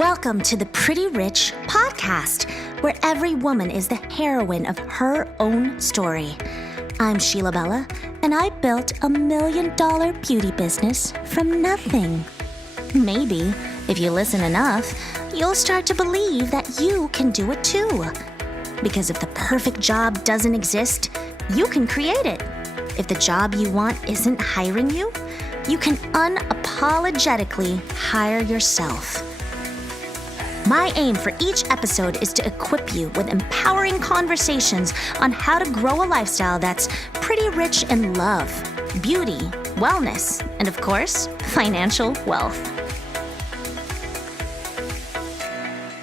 Welcome to the Pretty Rich podcast, where every woman is the heroine of her own story. I'm Sheila Bella, and I built $1 million beauty business from nothing. Maybe, if you listen enough, you'll start to believe that you can do it too. Because if the perfect job doesn't exist, you can create it. If the job you want isn't hiring you, you can unapologetically hire yourself. My aim for each episode is to equip you with empowering conversations on how to grow a lifestyle that's pretty rich in love, beauty, wellness, and of course, financial wealth.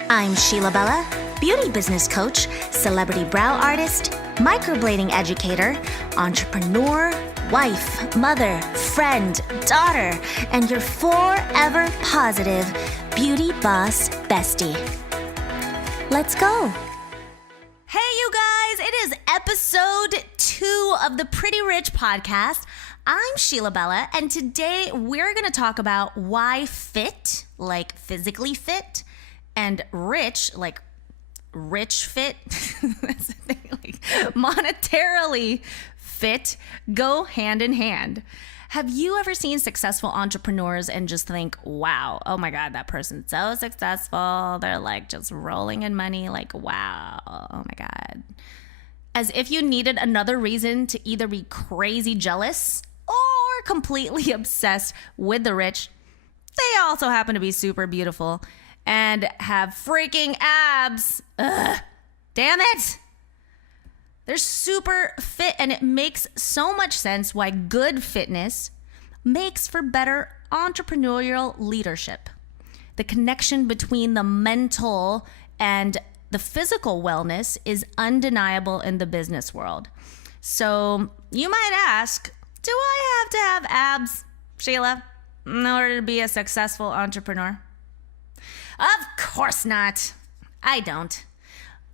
I'm Sheila Bella, beauty business coach, celebrity brow artist, microblading educator, entrepreneur, wife, mother, friend, daughter, and your forever positive beauty boss bestie. Let's go. Hey, you guys, it is episode 2 of the Pretty Rich podcast. I'm Sheila Bella, and today we're going to talk about why fit, like physically fit, and rich, like rich fit, that's the thing, like monetarily fit, go hand in hand. Have you ever seen successful entrepreneurs and just think, wow, oh my God, that person's so successful. They're like just rolling in money, like, wow, oh my God. As if you needed another reason to either be crazy jealous or completely obsessed with the rich. They also happen to be super beautiful and have freaking abs. Ugh, damn it. They're super fit, and it makes so much sense why good fitness makes for better entrepreneurial leadership. The connection between the mental and the physical wellness is undeniable in the business world. So you might ask, do I have to have abs, Sheila, in order to be a successful entrepreneur? Of course not. I don't.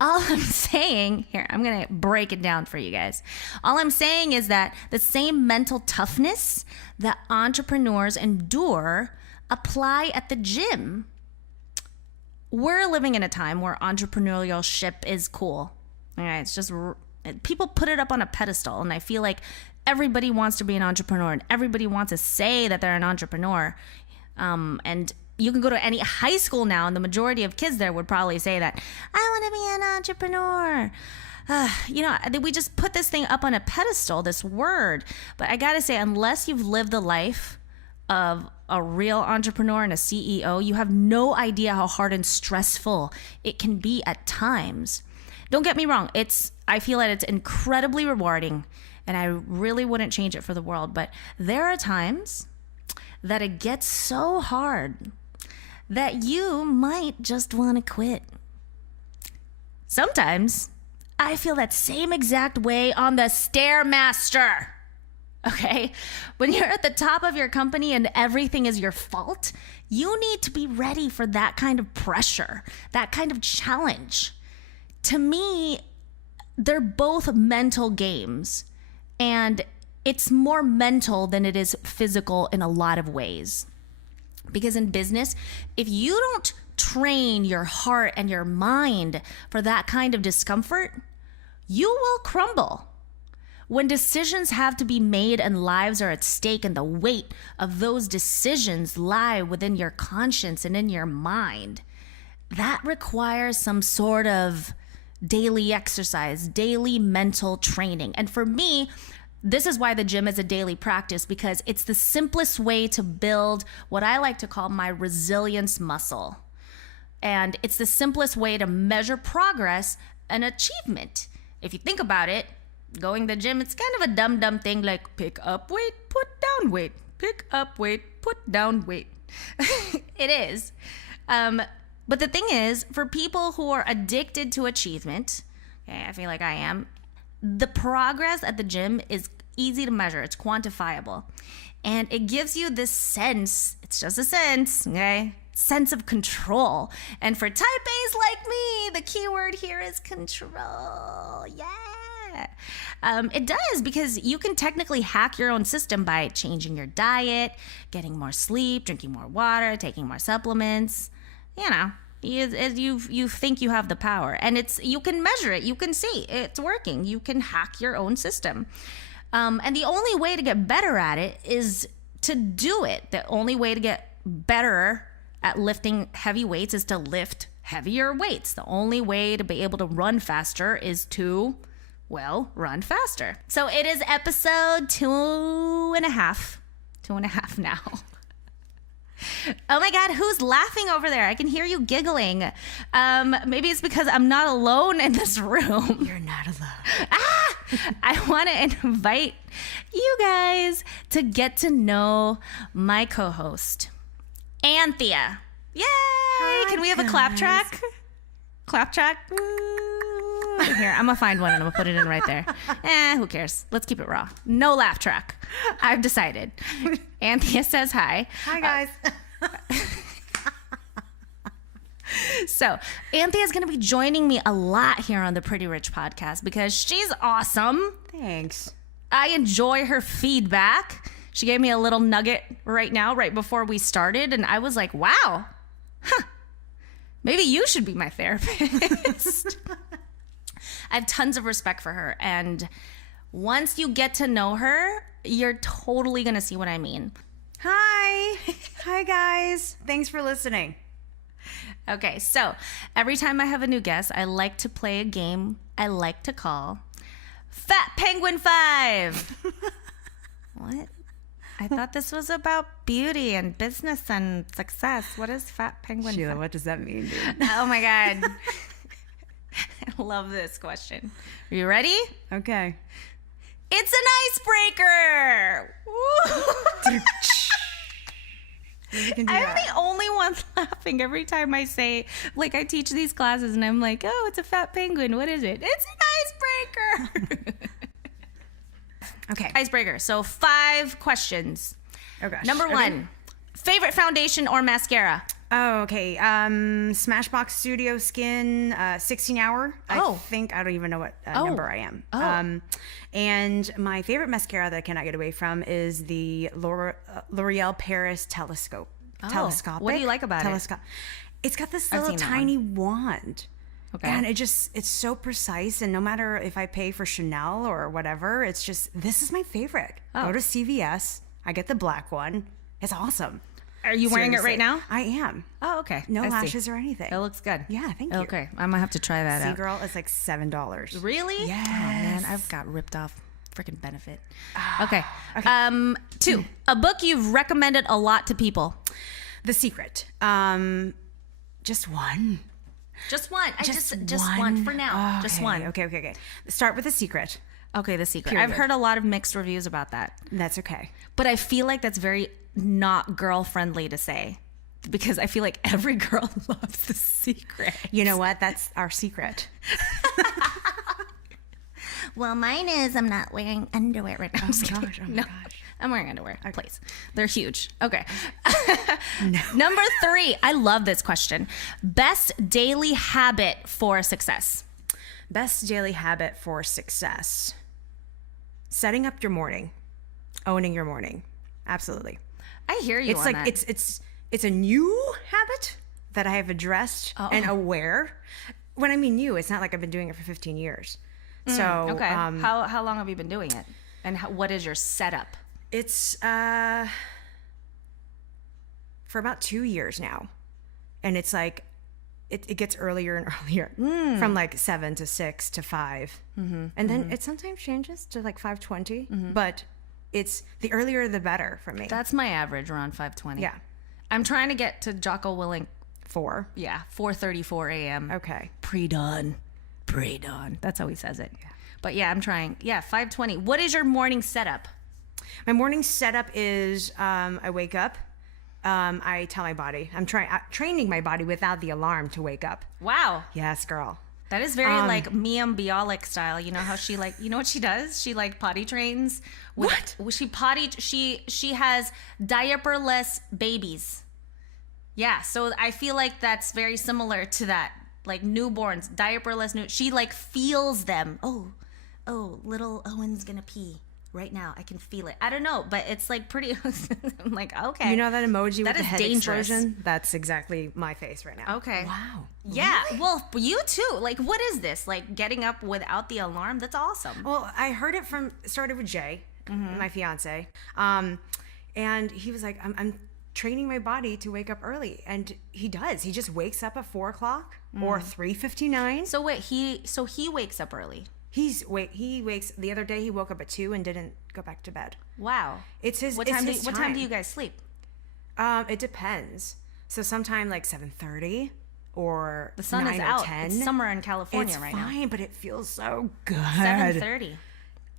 All I'm saying, here, I'm going to break it down for you guys. All I'm saying is that the same mental toughness that entrepreneurs endure apply at the gym. We're living in a time where entrepreneurship is cool. All right, it's just, people put it up on a pedestal, and I feel like everybody wants to be an entrepreneur, and everybody wants to say that they're an entrepreneur. And you can go to any high school now, and the majority of kids there would probably say that, I want to be an entrepreneur. We just put this thing up on a pedestal, this word. But I got to say, unless you've lived the life of a real entrepreneur and a CEO, you have no idea how hard and stressful it can be at times. Don't get me wrong. I feel that it's incredibly rewarding, and I really wouldn't change it for the world. But there are times that it gets so hard that you might just want to quit. Sometimes I feel that same exact way on the Stairmaster. Okay? When you're at the top of your company and everything is your fault, you need to be ready for that kind of pressure, that kind of challenge. To me, they're both mental games, and it's more mental than it is physical in a lot of ways. Because in business, if you don't train your heart and your mind for that kind of discomfort, you will crumble. When decisions have to be made and lives are at stake, and the weight of those decisions lie within your conscience and in your mind, that requires some sort of daily exercise, daily mental training. And for me, this is why the gym is a daily practice, because it's the simplest way to build what I like to call my resilience muscle. And it's the simplest way to measure progress and achievement. If you think about it, going to the gym, it's kind of a dumb thing, like pick up weight, put down weight, pick up weight, put down weight. It is. But the thing is, for people who are addicted to achievement, okay, I feel like I am, the progress at the gym is easy to measure. It's quantifiable. And it gives you this sense, it's just a sense, okay? Sense of control. And for type A's like me, the key word here is control. Yeah. It does, because you can technically hack your own system by changing your diet, getting more sleep, drinking more water, taking more supplements. you think you have the power, and you can measure it, you can see it's working, you can hack your own system, and the only way to get better at it is to do it. The only way to get better at lifting heavy weights is to lift heavier weights. The only way to be able to run faster is to, well, run faster. So it is episode 2.5. 2.5 now. Oh my God, who's laughing over there? I can hear you giggling. Maybe it's because I'm not alone in this room. You're not alone. I want to invite you guys to get to know my co-host, Anthea. Yay! Hi, can we have a clap track? Clap track? Here, I'm going to find one and I'm going to put it in right there. Who cares? Let's keep it raw. No laugh track. I've decided. Anthea says hi. Hi, guys. So, Anthea's going to be joining me a lot here on the Pretty Rich podcast because she's awesome. Thanks. I enjoy her feedback. She gave me a little nugget right before we started, and I was like, wow, maybe you should be my therapist. I have tons of respect for her, and once you get to know her, you're totally going to see what I mean. Hi. Hi, guys. Thanks for listening. Okay, so every time I have a new guest, I like to play a game I like to call Fat Penguin 5. What? I thought this was about beauty and business and success. What is Fat Penguin 5? Sheila, what does that mean, dude? Oh my God. I love this question. Are you ready? Okay. It's an icebreaker. Woo! I'm the only one laughing every time I say, like, I teach these classes and I'm like, oh, it's a fat penguin. What is it? It's an icebreaker. Okay. Icebreaker. So 5 questions. Oh, gosh. Number 1, favorite foundation or mascara? Oh, okay. Smashbox Studio Skin 16 hour. Oh. I think, I don't even know what number I am. Oh. And my favorite mascara that I cannot get away from is the L'Oreal Paris Telescope. Oh. Telescopic. What do you like about it? It's got this I've little seen that tiny wand. Okay. And it's so precise, and no matter if I pay for Chanel or whatever, it's just, this is my favorite. Oh. Go to CVS, I get the black one. It's awesome. Are you wearing it right now? I am. Oh, okay. No I see. lashes or anything. It looks good. Yeah, thank you. Okay, I'm gonna have to try that out. Girl, it's like $7. Really? Yes. Oh man, I've got ripped off. Freaking benefit. Okay. 2, a book you've recommended a lot to people. The Secret. Just one. Just one. Just one for now. Okay. Just one. Okay. Start with The Secret. Okay, The Secret. Period. I've heard a lot of mixed reviews about that. That's okay. But I feel like that's very not girl friendly to say, because I feel like every girl loves The Secret. You know what? That's our secret. Well, mine is I'm not wearing underwear right now. Oh my gosh. I'm wearing underwear. Please. They're huge. Okay. No. Number 3. I love this question. Best daily habit for success. Best daily habit for success. Setting up your morning. Owning your morning. Absolutely. I hear you It's on like that. it's a new habit that I have addressed and aware. When I mean new, it's not like I've been doing it for 15 years. So okay. How long have you been doing it? And what is your setup? It's for about 2 years now. And it's like it gets earlier and earlier from like 7 to 6 to 5. And then it sometimes changes to like 5:20, but it's the earlier the better for me. That's my average, around 5:20. Yeah. I'm trying to get to Jocko Willink. 4. Yeah, 4:34 a.m. Okay. Pre-dawn. That's how he says it. Yeah. But yeah, I'm trying. Yeah, 5:20. What is your morning setup? My morning setup is I wake up. I tell my body. I'm training my body without the alarm to wake up. Wow. Yes, girl. That is very like Miam Bialik style. You know how she like, you know what she does? She like potty trains. What? She has diaperless babies. Yeah, so I feel like that's very similar to that. Like newborns, diaperless she like feels them. Oh, little Owen's gonna pee. right now. I can feel it. I don't know, but it's like pretty. I'm like, okay. You know that emoji with That the is head dangerous. explosion? That's exactly my face right now. Okay. Wow. Yeah. Well, you too. Like, what is this? Like getting up without the alarm? That's awesome. Well, I heard it started with Jay, my fiance. And he was like, I'm training my body to wake up early. And he does. He just wakes up at 4 o'clock or 3:59. So wait, he wakes up early. He wakes, the other day he woke up at 2 and didn't go back to bed. Wow. It's his What it's time? his What time do you guys sleep? It depends. So sometime like 7:30 or The sun 9 is or out. 10. It's summer in California It's right now. fine, but it feels so good. 7:30.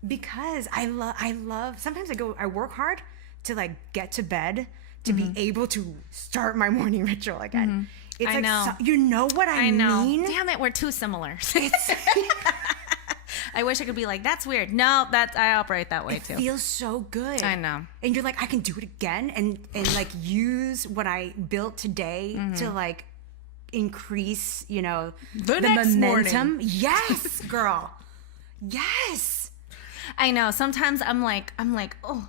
Because I love sometimes I work hard to like get to bed to be able to start my morning ritual again. It's I like know. you know what I mean? Damn it, we're too similar. I wish I could be like, that's weird. No, I operate that way too. Feels so good. I know. And you're like, I can do it again and like use what I built today to like increase, you know, the next momentum. morning. Yes, girl. Yes. I know. Sometimes I'm like, oh,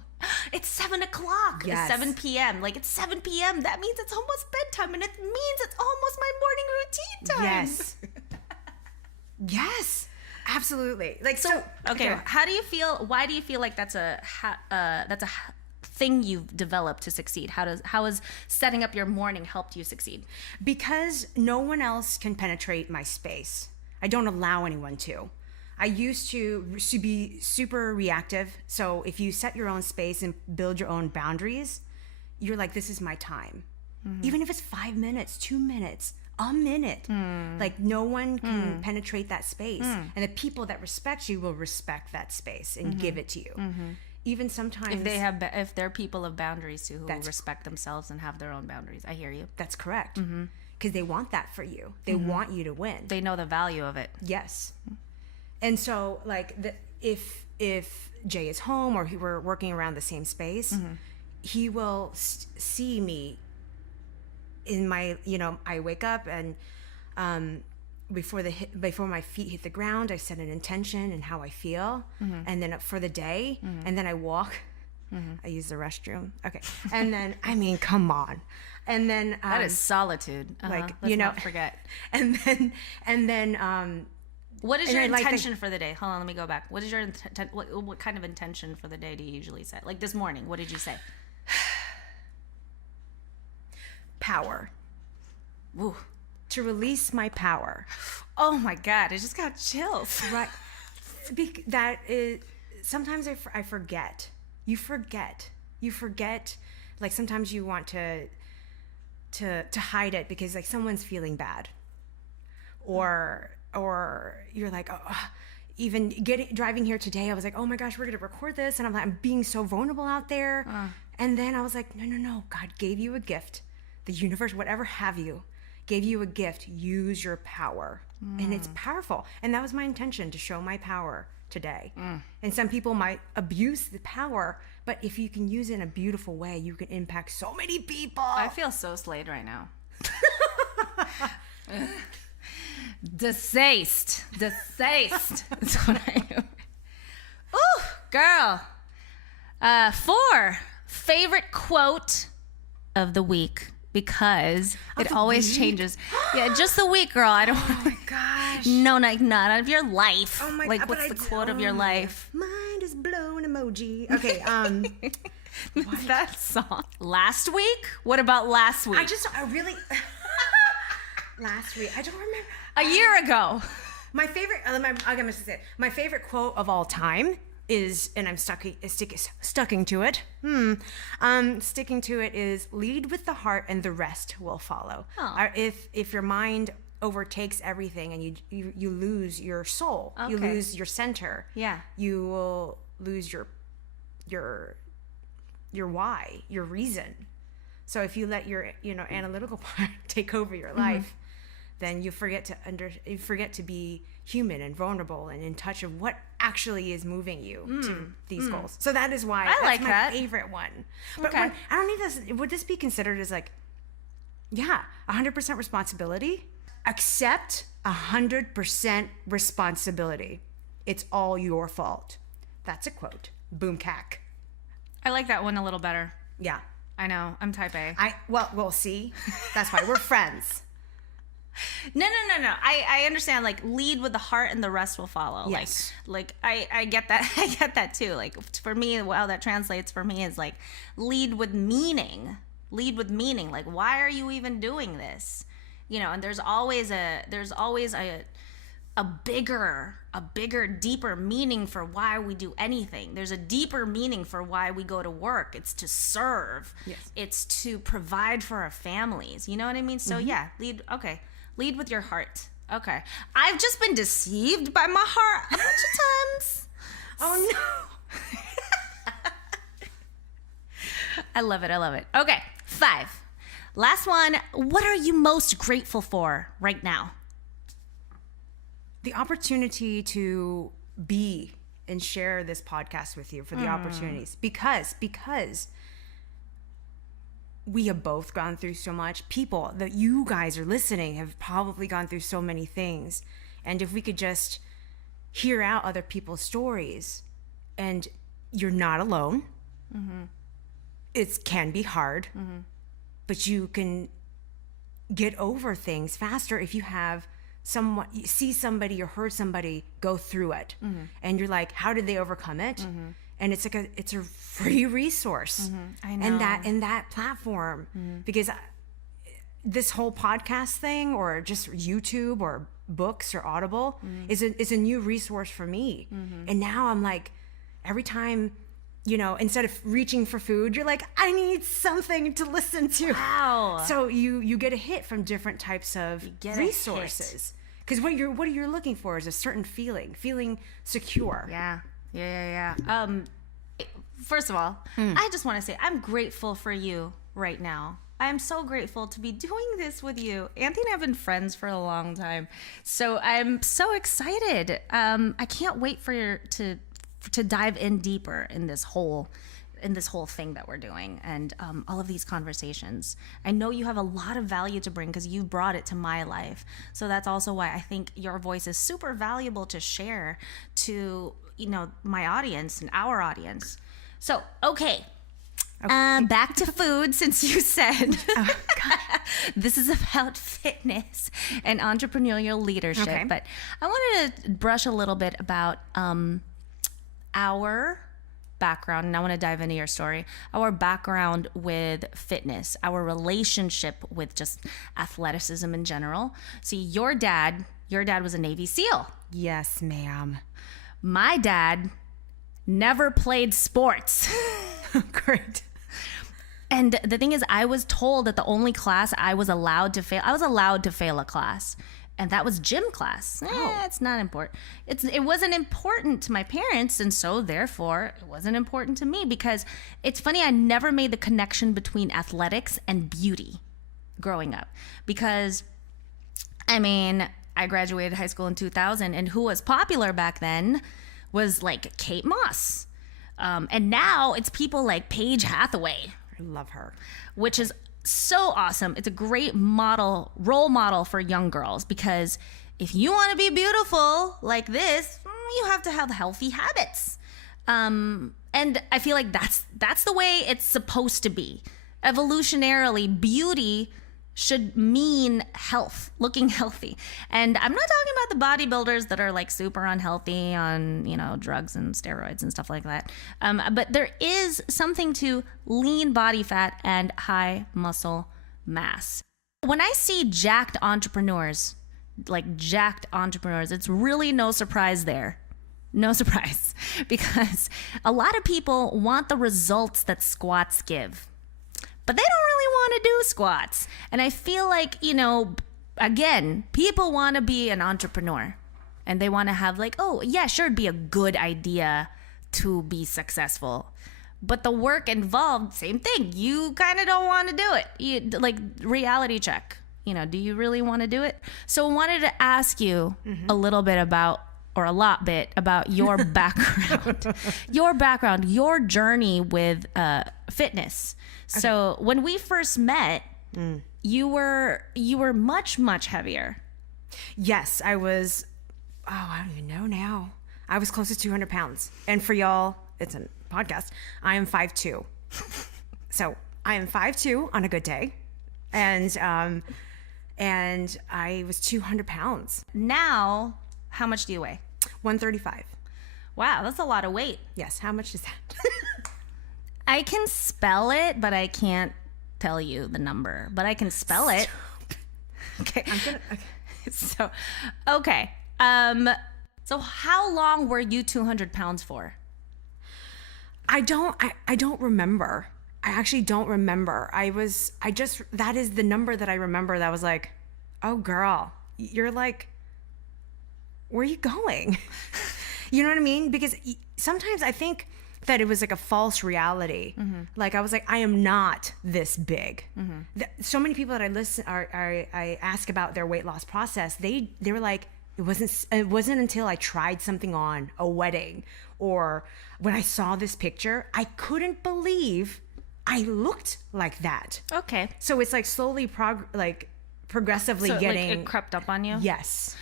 it's 7 o'clock. Yes. It's 7 p.m. Like it's 7 p.m. That means it's almost bedtime, and it means it's almost my morning routine time. Yes. Yes. Absolutely. Like so. Okay. How do you feel? Why do you feel like that's a thing you've developed to succeed? How has setting up your morning helped you succeed? Because no one else can penetrate my space. I don't allow anyone to. I used to be super reactive. So if you set your own space and build your own boundaries, you're like, this is my time. Even if it's 5 minutes, 2 minutes, a minute. Like no one can penetrate that space. And the people that respect you will respect that space and give it to you. Even sometimes if they're people of boundaries too, who respect themselves and have their own boundaries. I hear you. That's correct. Because they want that for you. They want you to win. They know the value of it. Yes. And so like if Jay is home or we're working around the same space, he will see me in my, you know, I wake up and before my feet hit the ground, I set an intention and how I feel, and then for the day, and then I walk. I use the restroom. Okay, and then I mean, come on, and then that is solitude. Like Let's you know, not forget. And then what is your intention for the day? Hold on, let me go back. What is your what kind of intention for the day do you usually set? Like this morning, what did you say? Power. Ooh. To release my power. Oh my God, I just got chills. Right. That is, sometimes I forget. You forget. Like sometimes you want to hide it because like someone's feeling bad. Or you're like, oh, even driving here today, I was like, oh my gosh, we're going to record this. And I'm being so vulnerable out there. And then I was like, no. God gave you a gift. The universe, whatever have you, gave you a gift. Use your power. And it's powerful. And that was my intention, to show my power today. And some people might abuse the power, but if you can use it in a beautiful way, you can impact so many people. I feel so slayed right now. Deceased. That's what I am. Ooh, girl. 4, favorite quote of the week, because it always changes. Yeah, just the week, girl. I don't. Oh my gosh. No, not out of your life. Oh my like, God, what's the quote of your life? Mind is blown emoji. Okay. What's that song? Last week? What about last week? I really. Last week, I don't remember. A year ago. My favorite. I must say it. My favorite quote of all time is, and I'm sticking to it. Sticking to it is, lead with the heart and the rest will follow. If your mind overtakes everything and you lose your soul, you lose your center. Yeah. You will lose your why, your reason. So if you let your analytical part take over your life, then you forget to be human and vulnerable and in touch of what actually is moving you to these goals. So that is why that's my favorite one. But I don't need this. Would this be considered as like, 100% responsibility? Accept 100% responsibility. It's all your fault. That's a quote. boom cack. I like that one a little better. Yeah. I know. I'm type A. Well, we'll see. That's why we're friends. No. I understand. Like, lead with the heart and the rest will follow. Yes. Like I get that. I get that too. Like, for me, how that translates for me is like, lead with meaning. Lead with meaning. Like, why are you even doing this? You know, and there's always a bigger, deeper meaning for why we do anything. There's a deeper meaning for why we go to work. It's to serve. Yes. It's to provide for our families. You know what I mean? So yeah, lead with your heart. Okay. I've just been deceived by my heart a bunch of times. Oh no. I love it. Okay. 5. Last one. What are you most grateful for right now? The opportunity to be and share this podcast with you, for the opportunities, because we have both gone through so much. People that you guys are listening have probably gone through so many things, and if we could just hear out other people's stories, and you're not alone. It can be hard, but you can get over things faster if you have someone, you see somebody or heard somebody go through it, and you're like, how did they overcome it? And it's like it's a free resource. I know. in that platform, because this whole podcast thing, or just YouTube or books or Audible, is a new resource for me. And now I'm like, every time, you know, instead of reaching for food, you're like, I need something to listen to. Wow. So you get a hit from different types of resources. Because what you're looking for is a certain feeling secure. Yeah. First of all, I just want to say I'm grateful for you right now. I'm so grateful to be doing this with you. Anthony and I have been friends for a long time, so I'm so excited. I can't wait for to dive in deeper in this whole thing that we're doing, and all of these conversations. I know you have a lot of value to bring because you brought it to my life. So that's also why I think your voice is super valuable to share to, you know, my audience and our audience. So, okay. Back to food, since you said this is about fitness and entrepreneurial leadership. Okay. But I wanted to brush a little bit about our background, and I want to dive into your story, our background with fitness, our relationship with just athleticism in general. See, your dad was a Navy SEAL. Yes, ma'am. My dad never played sports. Great. And the thing is, I was told that the only class I was allowed to fail a class. And that was gym class. It's not important. It wasn't important to my parents, and so therefore it wasn't important to me, because it's funny, I never made the connection between athletics and beauty growing up. Because, I mean, I graduated high school in 2000, and who was popular back then was like Kate Moss. And now it's people like Paige Hathaway. I love her. Which is so awesome. It's a great role model for young girls, because if you want to be beautiful like this, you have to have healthy habits. And I feel like that's the way it's supposed to be. Evolutionarily, beauty should mean health, looking healthy. And I'm not talking about the bodybuilders that are like super unhealthy on, you know, drugs and steroids and stuff like that. But there is something to lean body fat and high muscle mass. When I see jacked entrepreneurs, it's really no surprise there. No surprise, because a lot of people want the results that squats give, but they don't really want to do squats. And I feel like, you know, again, people want to be an entrepreneur, and they want to have like, oh yeah, sure, it'd be a good idea to be successful, but the work involved, same thing. You kind of don't want to do it. You like reality check. You know, do you really want to do it? So I wanted to ask you a little bit about, or a lot bit about your background, your journey with fitness. Okay. So when we first met, you were much, much heavier. Yes, I was, I don't even know now. I was close to 200 pounds. And for y'all, it's a podcast, I am 5'2". So I am 5'2" on a good day. And I was 200 pounds. Now, how much do you weigh? 135. Wow, that's a lot of weight. Yes. How much is that? I can spell it, but I can't tell you the number. But I can spell it. Okay. Okay. So how long were you 200 pounds for? I don't remember. I actually don't remember. That is the number that I remember that was like, oh girl, you're like, where are you going? You know what I mean? Because sometimes I think that it was like a false reality. Like I was like, I am not this big. So many people that I ask about their weight loss process, they were like, it wasn't until I tried something on a wedding or when I saw this picture, I couldn't believe I looked like that. Okay. So it's like slowly progressively getting like it crept up on you? Yes.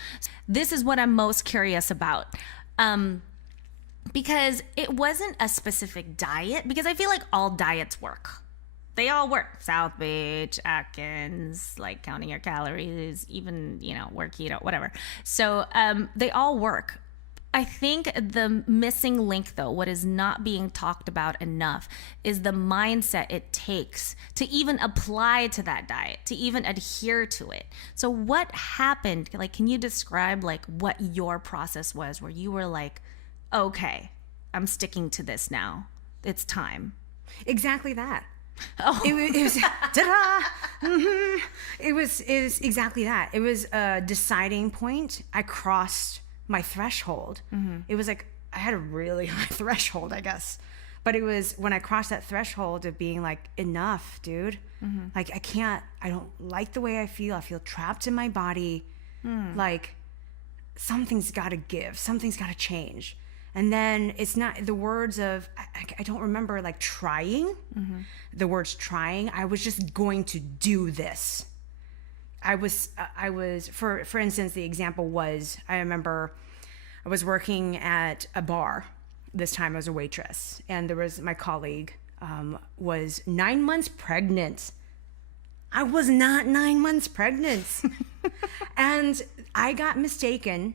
This is what I'm most curious about. Because it wasn't a specific diet, because I feel like all diets work. They all work. South Beach, Atkins, like counting your calories, even, work keto, whatever. So they all work. I think the missing link, though, what is not being talked about enough is the mindset it takes to even apply to that diet, to even adhere to it. So what happened? Like, can you describe like what your process was where you were like, okay, I'm sticking to this now. It's time. Exactly that. Oh, it was ta-da! Mm-hmm. It was exactly that. It was a deciding point. I crossed my threshold. It was like I had a really high threshold, I guess. But it was when I crossed that threshold of being like, enough, dude. Like I don't like the way I feel. I feel trapped in my body. Like something's got to give. Something's got to change. And then it's not the words of, I don't remember like trying, the words trying. I was just going to do this. I was, for instance, the example was, I remember I was working at a bar. This time I was a waitress. And there was my colleague was 9 months pregnant. I was not 9 months pregnant. And I got mistaken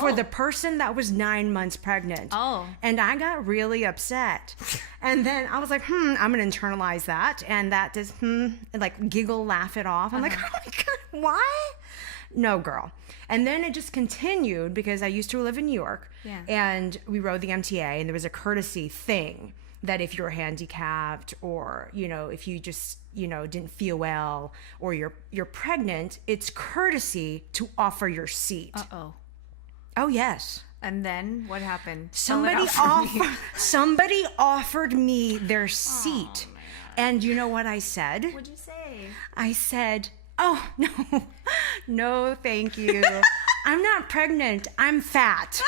for the person that was 9 months pregnant. And I got really upset. And then I was like, I'm going to internalize that. And that just, like giggle, laugh it off. I'm like, oh my God, why? No, girl. And then it just continued because I used to live in New York. Yeah. And we rode the MTA and there was a courtesy thing that if you're handicapped or, if you just, didn't feel well or you're pregnant, it's courtesy to offer your seat. Oh, yes. And then what happened? Somebody offered me their seat. And you know what I said? What'd you say? I said, oh, no, thank you. I'm not pregnant. I'm fat.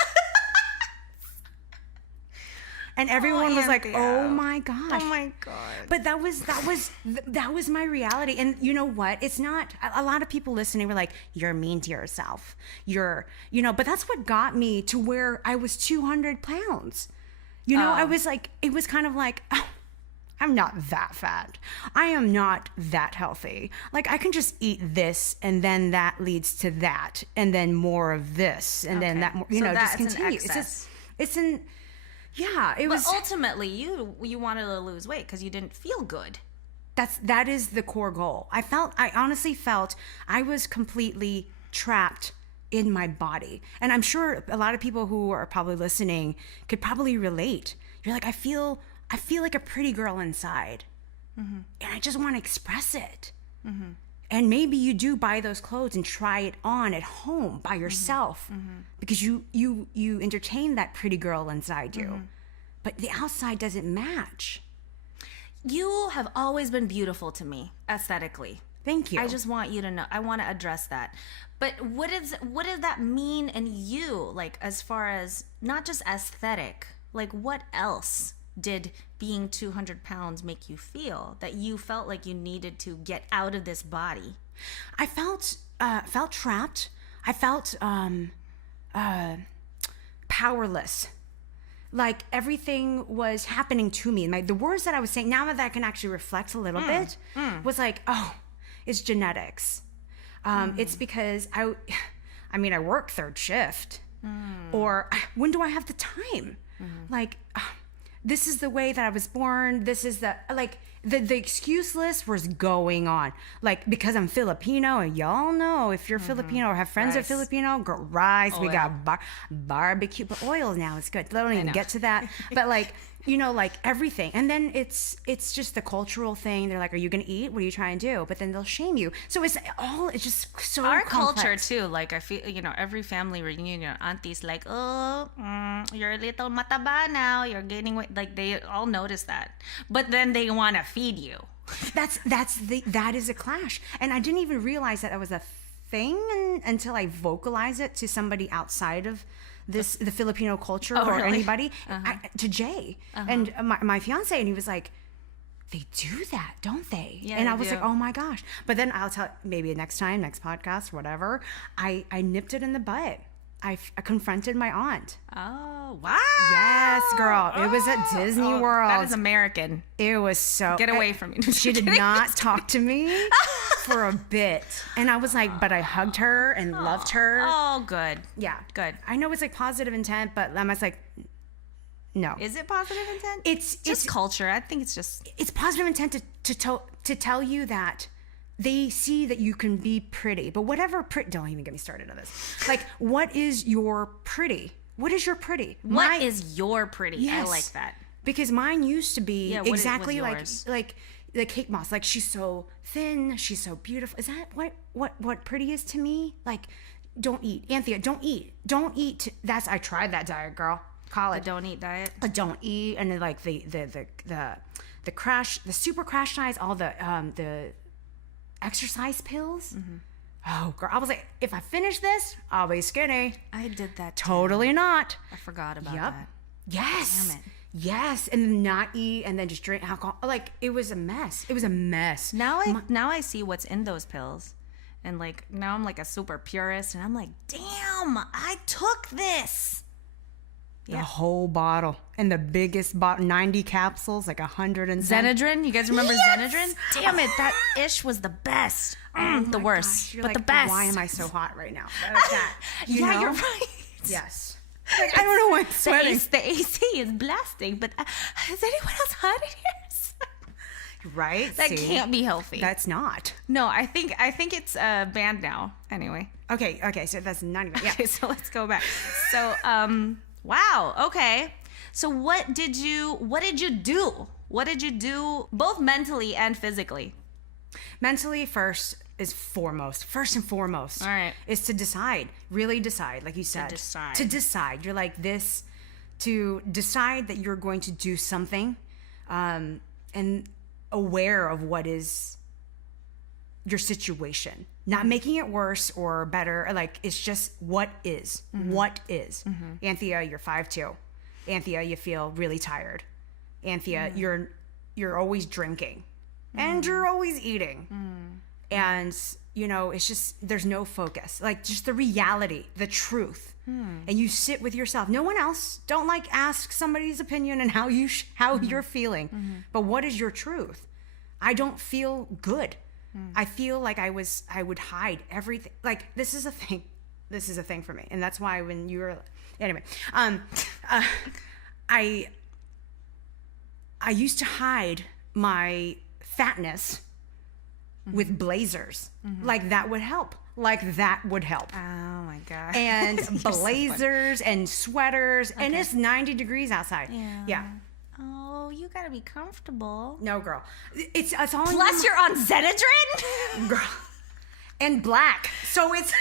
And everyone was like, "Oh my gosh." Oh my God. But that was my reality. And you know what? It's not, a lot of people listening were like, you're mean to yourself. But that's what got me to where I was 200 pounds. I was like, it was kind of like, oh, I'm not that fat. I am not that healthy. Like I can just eat this and then that leads to that and then more of this and then that more, just continue. It was. But ultimately, you wanted to lose weight because you didn't feel good. That is the core goal. I honestly felt I was completely trapped in my body. And I'm sure a lot of people who are probably listening could probably relate. You're like, I feel like a pretty girl inside. And I just want to express it. And maybe you do buy those clothes and try it on at home by yourself because you entertain that pretty girl inside you. But the outside doesn't match. You have always been beautiful to me aesthetically. Thank you. I just want you to know. I want to address that. But what does that mean in you, like as far as not just aesthetic, like what else did being 200 pounds make you feel that you felt like you needed to get out of this body? I felt trapped. I felt powerless. like everything was happening to me. The words that I was saying, now that I can actually reflect a little bit, was like, oh, it's genetics. It's because I work third shift. Or when do I have the time? Like, this is the way that I was born. This is the excuse list was going on. Like, because I'm Filipino, and y'all know if you're Filipino or have friends that are Filipino, rice, we got barbecue, but oil now is good. They don't even get to that. But like, like everything. And then it's just the cultural thing. They're like, are you going to eat? What are you trying to do? But then they'll shame you. So it's just so our complex. culture too. Like, I feel, every family reunion, auntie's like, oh, you're a little mataba now. You're gaining weight. Like, they all notice that. But then they want to feed you. That is a clash. And I didn't even realize that was a thing until I vocalized it to somebody outside of the Filipino culture or really? anybody, to Jay and my fiance, and he was like, they do that, don't they? Yeah, and they I was do. like, oh my gosh. But then I'll tell, maybe next podcast, whatever, I nipped it in the butt. I confronted my aunt. Oh, wow. Yes, girl. It was at Disney World. That is American. It was so... Get away from me. She did not talk to me for a bit. And I was like, but I hugged her and loved her. Oh, good. Yeah. Good. I know it's like positive intent, but I was like, no. Is it positive intent? It's just culture. I think it's just... It's positive intent to tell you that they see that you can be pretty, but whatever don't even get me started on this. Like, what is your pretty? What is your pretty? What is your pretty? Yes. I like that. Because mine used to be exactly was like the Kate Moss. Like, she's so thin, she's so beautiful. Is that what pretty is to me? Like, don't eat, Anthea. Don't eat. I tried that diet, girl. Call it The don't eat diet. A don't eat, and then like the crash, the super crash diets, all the exercise pills. Oh, girl, I was like, if I finish this, I'll be skinny. I did that too. Totally not. I forgot about Yep. that. Yes. Damn it. Yes, and then not eat, and then just drink alcohol. Like, it was a mess. It was a mess. Now I see what's in those pills. And like, now I'm like a super purist, and I'm like, damn, I took this. The whole bottle, and the biggest bottle, 90 capsules, like 100 and some. Xenadrin, you guys remember Yes! Xenadrin? Damn it, that ish was the best. The worst, You're but like, the best. Why am I so hot right now? Like that. You know? You're right. Yes. Like, I don't know why I'm sweating. The AC is blasting, but is anyone else hot in here? Right? That See? can't be healthy. That's not. No, I think it's banned now. Anyway. Okay, so that's not even. Yeah. Okay, so let's go back. So, wow. Okay. So what did you do? What did you do both mentally and physically? Mentally, first and foremost. All right. Is to decide, really decide, like you said. To decide. You're like this, to decide that you're going to do something, and aware of what is your situation. Not making it worse or better. Like, it's just what is. What is. Anthea, you're 5'2". Anthea, you feel really tired. Anthea, you're always drinking. And you're always eating. And, it's just, there's no focus. Like, just the reality, the truth. And you sit with yourself. No one else. Don't, like, ask somebody's opinion and how you're feeling. But what is your truth? I don't feel good. I feel like I would hide everything. Like, this is a thing. This is a thing for me. And that's why when you were, anyway, I used to hide my fatness with blazers. Like, that would help. Oh my God. And blazers and sweaters. And it's 90 degrees outside. Yeah. Oh, you gotta be comfortable. No, girl. It's all. Plus, you're on Xenadrin? Girl. And black. So it's.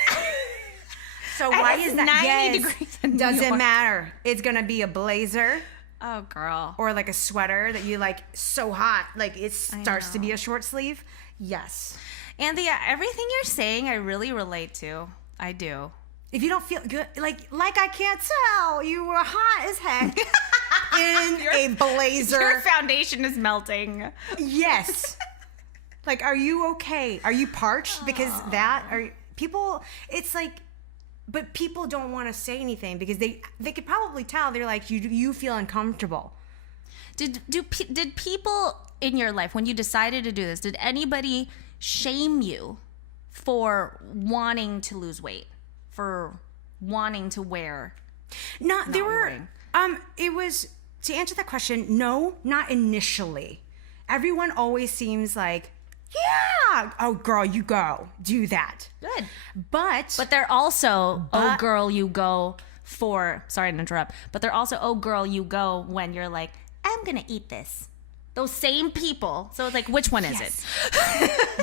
So why is that 90 degrees in New Doesn't York. matter. It's gonna be a blazer Oh, girl. or like a sweater that you like so hot, like it starts to be a short sleeve. Yes. Anthea, everything you're saying, I really relate to. I do. If you don't feel good, like I can't tell, you were hot as heck in a blazer. Your foundation is melting. Yes. Like, are you okay? Are you parched? Because people, it's like but people don't want to say anything because they could probably tell. They're like, you feel uncomfortable. Did people in your life, when you decided to do this, did anybody shame you for wanting to lose weight, for wanting to wear? There were. It was, to answer that question, no, not initially. Everyone always seems like, yeah, oh girl, you go do that. Good. But they're also, oh girl, you go for, sorry to interrupt, but they're also, oh girl, you go when you're like, I'm gonna eat this. Those same people. So it's like, which one is it?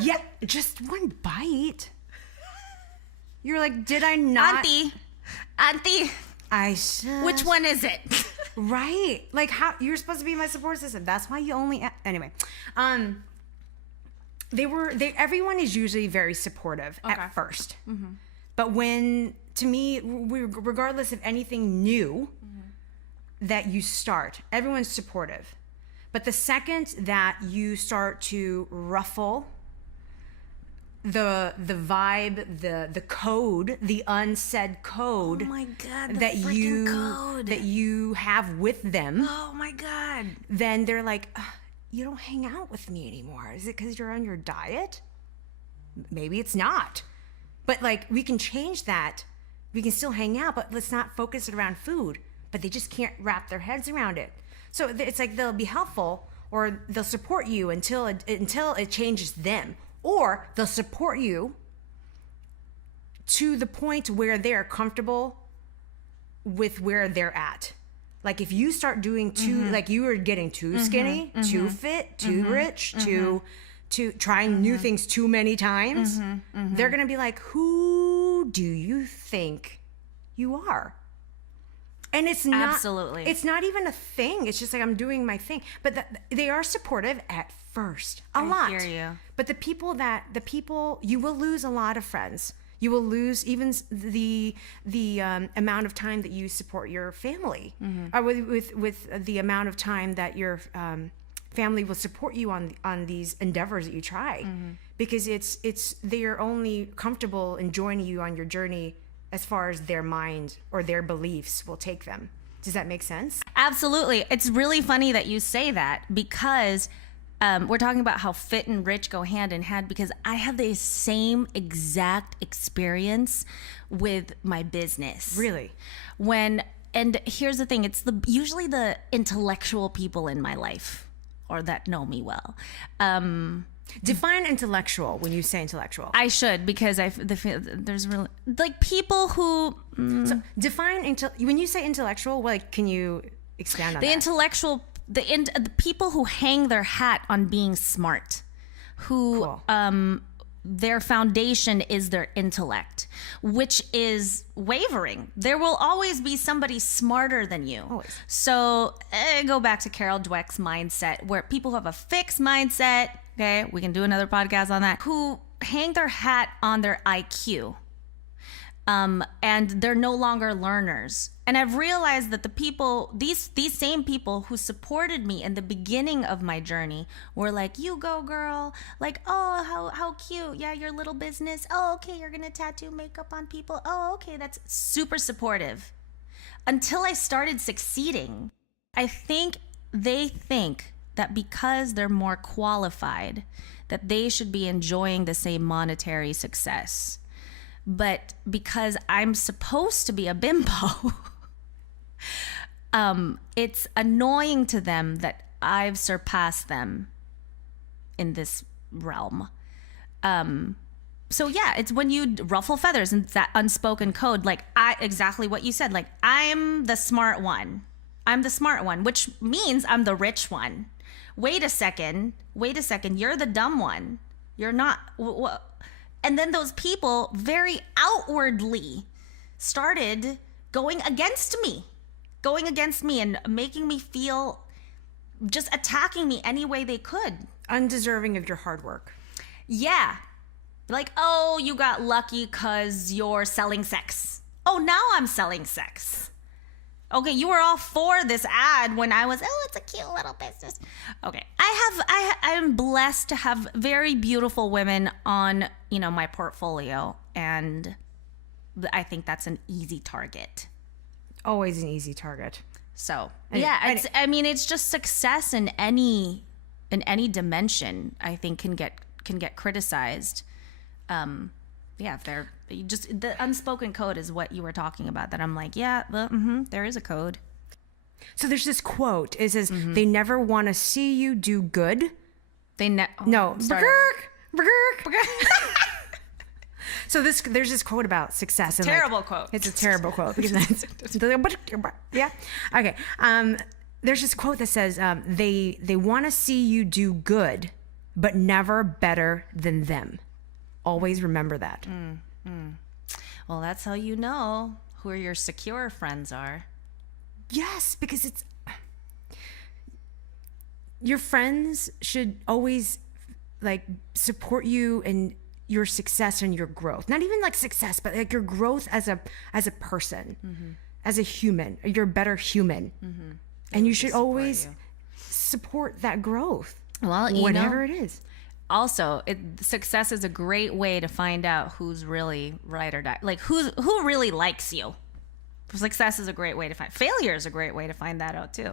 Yeah, just one bite. You're like, did I not? Auntie, which one is it? Right. Like, how you're supposed to be my support system. That's why you only anyway. Everyone is usually very supportive at first. Mm-hmm. But when, to me, regardless of anything new that you start, everyone's supportive. But the second that you start to ruffle the vibe, the code, the unsaid code, oh my God, that you have with them, oh my God, then they're like, you don't hang out with me anymore. Is it because you're on your diet? Maybe it's not. But like, we can change that. We can still hang out, but let's not focus it around food. But they just can't wrap their heads around it. So it's like they'll be helpful or they'll support you until it changes them. Or they'll support you to the point where they're comfortable with where they're at. Like if you start doing too, like you were getting too skinny, too fit, too rich, too trying new things too many times, they're going to be like, who do you think you are? And it's not, absolutely, it's not even a thing. It's just like, I'm doing my thing. But they are supportive at first, a lot. I hear you. But the people, you will lose a lot of friends. You will lose even the amount of time that you support your family, or with the amount of time that your family will support you on these endeavors that you try, because they are only comfortable in joining you on your journey as far as their mind or their beliefs will take them. Does that make sense? Absolutely. It's really funny that you say that because we're talking about how fit and rich go hand in hand, because I have the same exact experience with my business. Really? And here's the thing, it's usually the intellectual people in my life, or that know me well. Define intellectual when you say intellectual. I should, because there's really, like, people who... So define, when you say intellectual, like, can you expand on the that? Intellectual... The people who hang their hat on being smart, who their foundation is their intellect, which is wavering. There will always be somebody smarter than you. Always. So go back to Carol Dweck's mindset, where people who have a fixed mindset, okay, we can do another podcast on that, who hang their hat on their IQ. And they're no longer learners. And I've realized that the people, these same people who supported me in the beginning of my journey were like, you go girl, like, oh, how cute. Yeah, your little business. Oh, okay, you're gonna tattoo makeup on people. Oh, okay, that's super supportive. Until I started succeeding, I think they think that because they're more qualified, that they should be enjoying the same monetary success. But because I'm supposed to be a bimbo, it's annoying to them that I've surpassed them in this realm. So yeah, it's when you ruffle feathers and that unspoken code, like exactly what you said, like I'm the smart one. I'm the smart one, which means I'm the rich one. Wait a second, you're the dumb one. You're not... And then those people very outwardly started going against me and making me feel, just attacking me any way they could. Undeserving of your hard work. Yeah. Like, oh, you got lucky because you're selling sex. Oh, now I'm selling sex. Okay, you were all for this ad when I was, it's a cute little business. Okay, I am blessed to have very beautiful women on, my portfolio, and I think that's an easy target. Always an easy target. So And- yeah, and- it's just success in any dimension. I think can get criticized. If they're just the unspoken code is what you were talking about. That I'm like, there is a code. So there's this quote. It says, they never want to see you do good. No. sorry. So there's this quote about success. And Terrible quote. It's a terrible quote. Because yeah. Okay. There's this quote that says, they want to see you do good, but never better than them. Always remember that. Well, that's how you know who your secure friends are. Yes, because it's your friends should always like support you in your success and your growth. Not even like success, but like your growth as a person, as a human. You're a better human, and you should always support that growth. Well, whatever it is. Also, success is a great way to find out who's really right or die. Like who really likes you. Success is a great way to find. Failure is a great way to find that out too.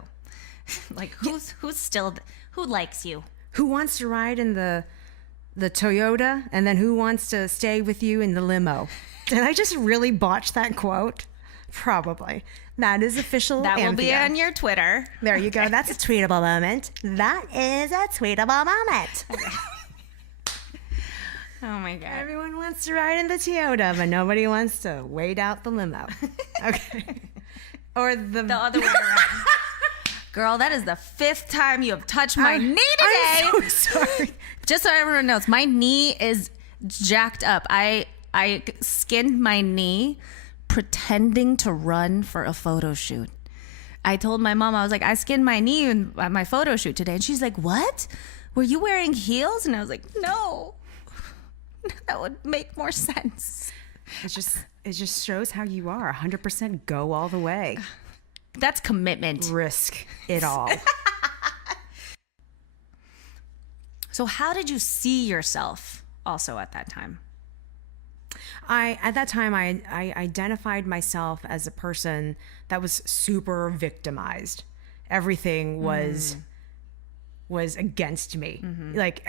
Like who likes you? Who wants to ride in the Toyota, and then who wants to stay with you in the limo? Did I just really botch that quote? Probably. That is official. That will be Anthea. on your Twitter. There you go. That's a tweetable moment. That is a tweetable moment. Oh my God. Everyone wants to ride in the Toyota, but nobody wants to wait out the limo. Okay. Or the other way around. Girl, that is the 5th time you have touched my knee today. I'm so sorry. Just so everyone knows, my knee is jacked up. I skinned my knee pretending to run for a photo shoot. I told my mom, I was like, I skinned my knee at my photo shoot today. And she's like, what? Were you wearing heels? And I was like, no. That would make more sense. It just shows how you are. 100% go all the way. That's commitment. Risk it all. So how did you see yourself also at that time? At that time, I identified myself as a person that was super victimized. Everything was against me. Like,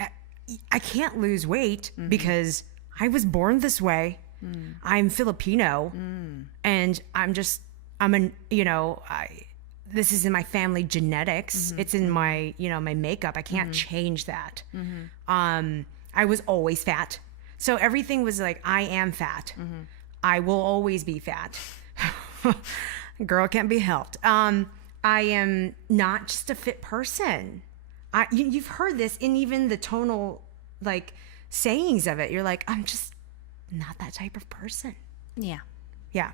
I can't lose weight because I was born this way. I'm Filipino, and this is in my family genetics. It's in my, my makeup. I can't change that. I was always fat. So everything was like, I am fat. I will always be fat. Girl can't be helped. I am not just a fit person. You've heard this in even the tonal like sayings of it. You're like, I'm just not that type of person. Yeah. Yeah.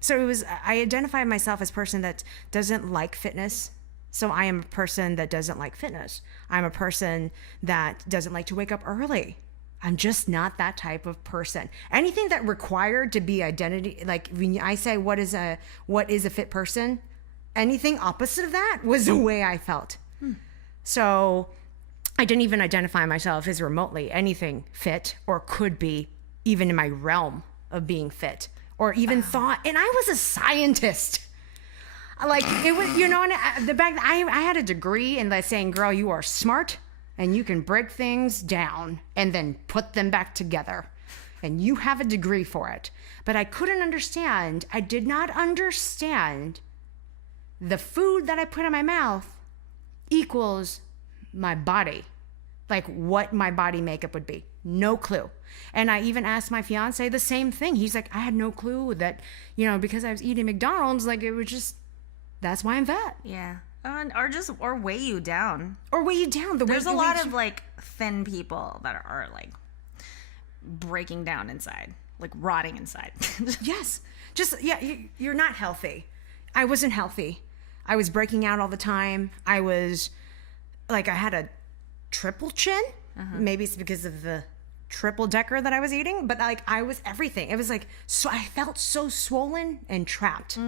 So I identify myself as a person that doesn't like fitness. So I am a person that doesn't like fitness. I'm a person that doesn't like to wake up early. I'm just not that type of person. Anything that required to be identity, like when I say what is a fit person, anything opposite of that was the way I felt. So I didn't even identify myself as remotely anything fit or could be even in my realm of being fit or even thought. And I was a scientist. Like it was, I had a degree in like saying, girl, you are smart and you can break things down and then put them back together. And you have a degree for it. But I did not understand the food that I put in my mouth equals my body, like what my body makeup would be. No clue. And I even asked my fiance the same thing. He's like, I had no clue that, because I was eating McDonald's, like it was just, that's why I'm fat. Yeah. Or weigh you down. Or weigh you down. There's a lot of like thin people that are like breaking down inside, like rotting inside. Yes. You're not healthy. I wasn't healthy. I was breaking out all the time. I was like, I had a triple chin. Maybe it's because of the triple decker that I was eating, but like I was everything. It was like, so I felt so swollen and trapped.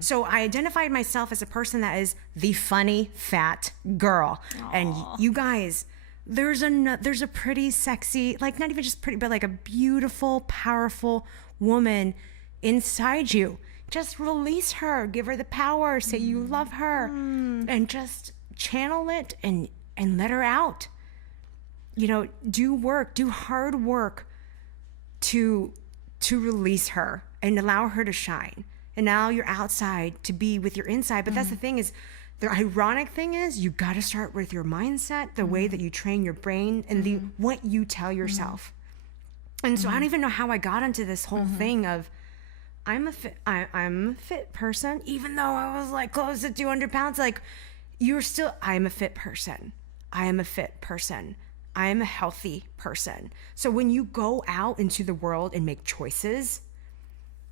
So I identified myself as a person that is the funny fat girl. Aww. And you guys, there's a pretty sexy, like not even just pretty, but like a beautiful, powerful woman inside you. Just release her, give her the power, say you love her, and just channel it and let her out. You know, do hard work to release her and allow her to shine. And now you're outside to be with your inside. But that's the thing is, the ironic thing is, you got to start with your mindset, the way that you train your brain, and what you tell yourself. And so I don't even know how I got into this whole thing of, I'm a fit person, even though I was like close to 200 pounds. Like, I'm a fit person. I am a fit person. I am a healthy person. So when you go out into the world and make choices,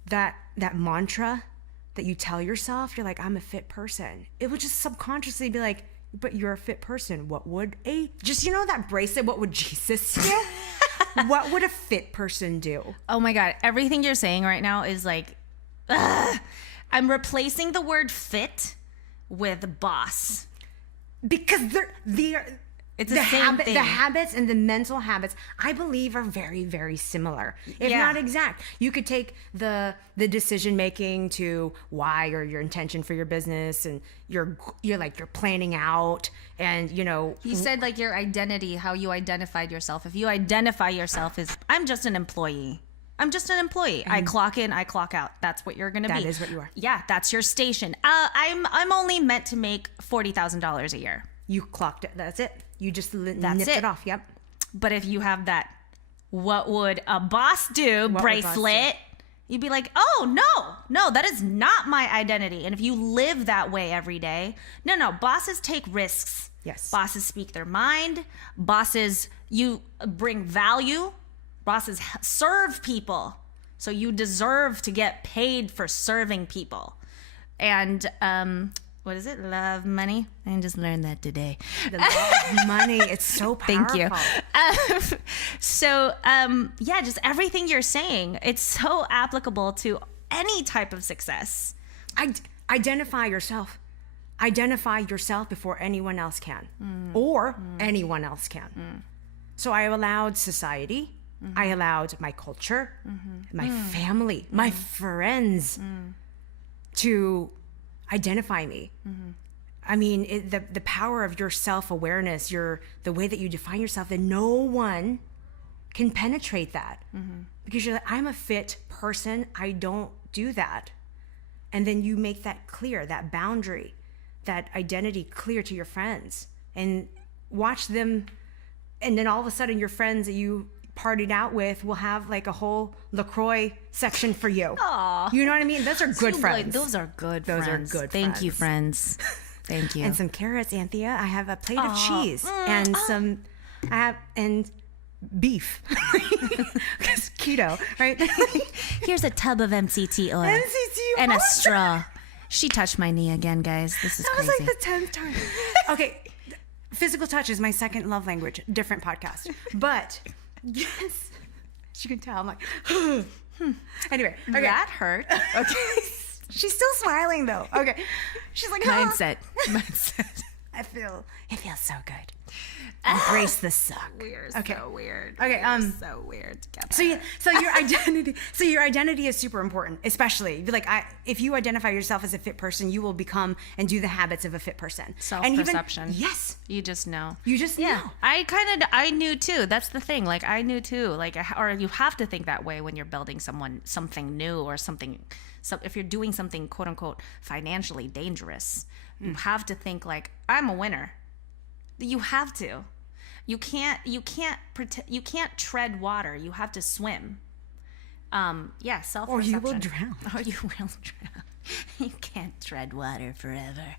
that mantra that you tell yourself, you're like, I'm a fit person. It would just subconsciously be like, but you're a fit person. What would that bracelet, what would Jesus do? What would a fit person do? Oh my God. Everything you're saying right now is like, I'm replacing the word fit with boss. Because it's the same thing. The habits and the mental habits, I believe, are very, very similar, if not exact. You could take the decision making to why, or your intention for your business, and you're planning out, and He said like your identity, how you identified yourself. If you identify yourself as, I'm just an employee. I clock in, I clock out. That's what you're gonna be. That is what you are. Yeah, that's your station. I'm only meant to make $40,000 a year. You clocked it. That's it. You just nipped it off. Yep. But if you have that, what would a boss do bracelet, you'd be like, oh, no, that is not my identity. And if you live that way every day, no, bosses take risks. Yes. Bosses speak their mind. Bosses, you bring value. Bosses serve people. So you deserve to get paid for serving people. And, what is it? Love money? I just learned that today. The love money. It's so powerful. Thank you. Just everything you're saying, it's so applicable to any type of success. Identify yourself. Identify yourself before anyone else can, or anyone else can. So I allowed society. I allowed my culture, my family, my friends to identify me. I mean, the power of your self-awareness, the way that you define yourself, that no one can penetrate that. Because you're like, I'm a fit person, I don't do that. And then you make that clear, that boundary, that identity clear to your friends, and watch them. And then all of a sudden your friends that you partied out with will have like a whole LaCroix section for you. Aww. You know what I mean? Those are good friends. Those are good Those friends. are good Thank friends. you, friends. Thank you. And some carrots, Anthea. I have a plate of cheese and and beef. Because keto, right? Here's a tub of MCT oil. MCT oil. And a straw. She touched my knee again, guys. This is That was crazy. like the 10th time. Okay. Physical touch is my second love language. Different podcast. But yes, as you can tell, I'm like, anyway. Okay. That hurt. Okay. She's still smiling though. Okay. She's like, Mindset. it feels so good. Embrace the suck. We're Okay. so weird. Okay. So weird together. So your identity is super important, especially like if you identify yourself as a fit person, you will become and do the habits of a fit person. Self-perception. Yes. You just know. You just know. I knew too. That's the thing. Like I knew too. Like, or you have to think that way when you're building something new or something. So if you're doing something quote unquote financially dangerous, you have to think like, I'm a winner. You have to. You can't tread water. You have to swim. Self-perception. Or you will drown. Or you will drown. You can't tread water forever.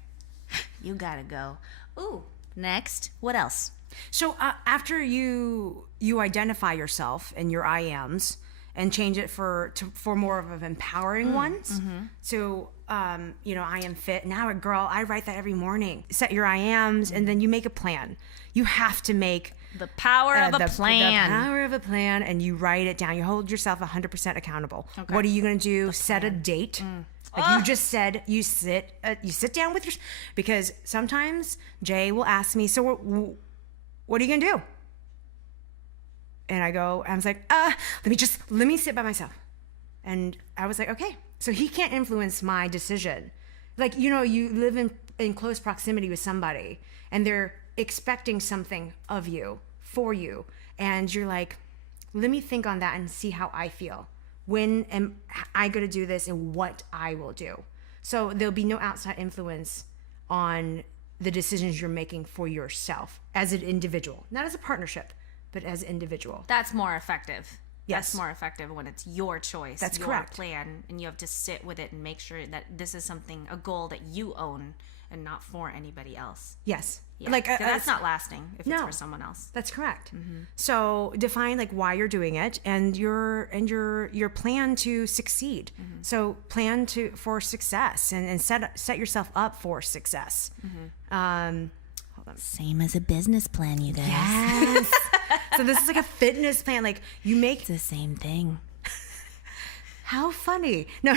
You gotta go. Ooh, next. What else? So after you identify yourself and your I ams and change it for more of empowering ones. So I am fit. Now, girl, I write that every morning. Set your I ams, and then you make a plan. You have to make the power of a plan. The power of a plan, and you write it down. You hold yourself 100% accountable. Okay. What are you going to do? Set a date. Like you just said, you sit down with because sometimes Jay will ask me, so what are you going to do? And I was like, let me sit by myself. And I was like, okay, so he can't influence my decision. Like, you live in close proximity with somebody and they're expecting something of you, for you. And you're like, let me think on that and see how I feel. When am I going to do this and what I will do? So there'll be no outside influence on the decisions you're making for yourself as an individual, not as a partnership, but as an individual. That's more effective. Yes. That's more effective when it's your choice. That's your correct. plan, and you have to sit with it and make sure that this is a goal that you own and not for anybody else. Yes. Yeah. Like 'Cause that's not lasting if it's No. for someone else. That's correct. So define like why you're doing it and your plan to succeed. So plan for success and set yourself up for success. Hold on. Same as a business plan, you guys. Yes. So this is like a fitness plan. Like you make It's the same thing. how funny. No.